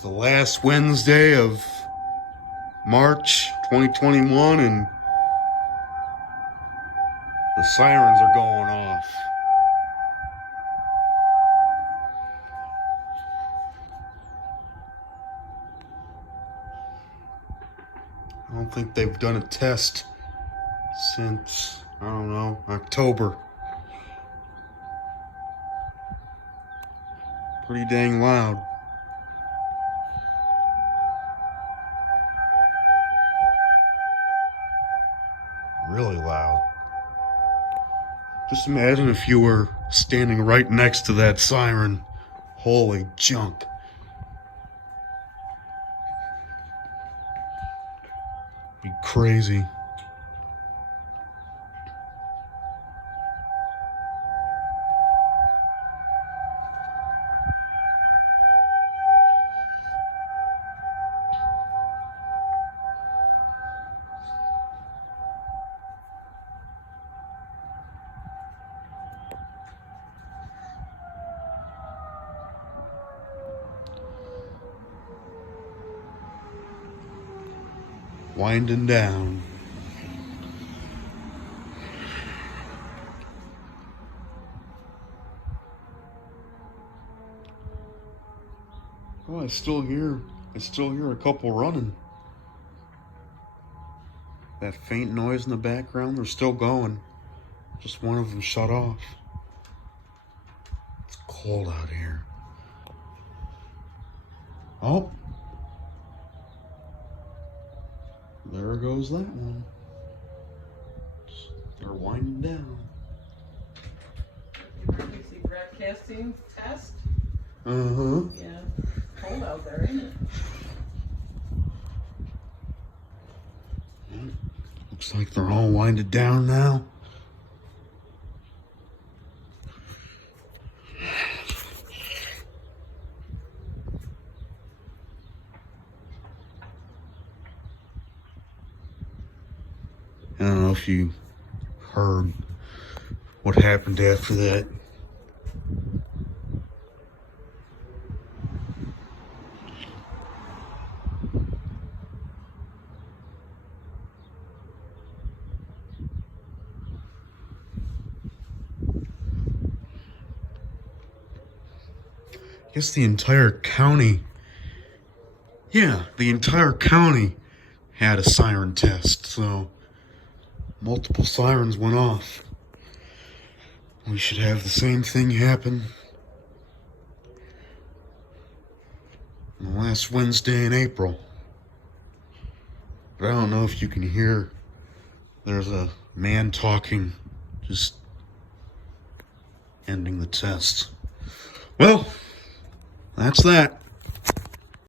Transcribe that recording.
It's the last Wednesday of March 2021 and the sirens are going off. I don't think they've done a test since, I don't know, October. Pretty dang loud. Really loud. Just imagine if you were standing right next to that siren. Holy junk. Be crazy. Winding down. Oh, I still hear a couple running. That faint noise in the background, they're still going. Just one of them shut off. It's cold out here. Oh. There goes that one. They're winding down. Emergency broadcasting test? Uh-huh. Yeah. Cold out there, ain't it? Looks like they're all winded down now. I don't know if you heard what happened after that. I guess the entire county, the entire county had a siren test, so multiple sirens went off. We should have the same thing happen on the last Wednesday in April. But I don't know if you can hear, there's a man talking, just ending the test. Well, that's that.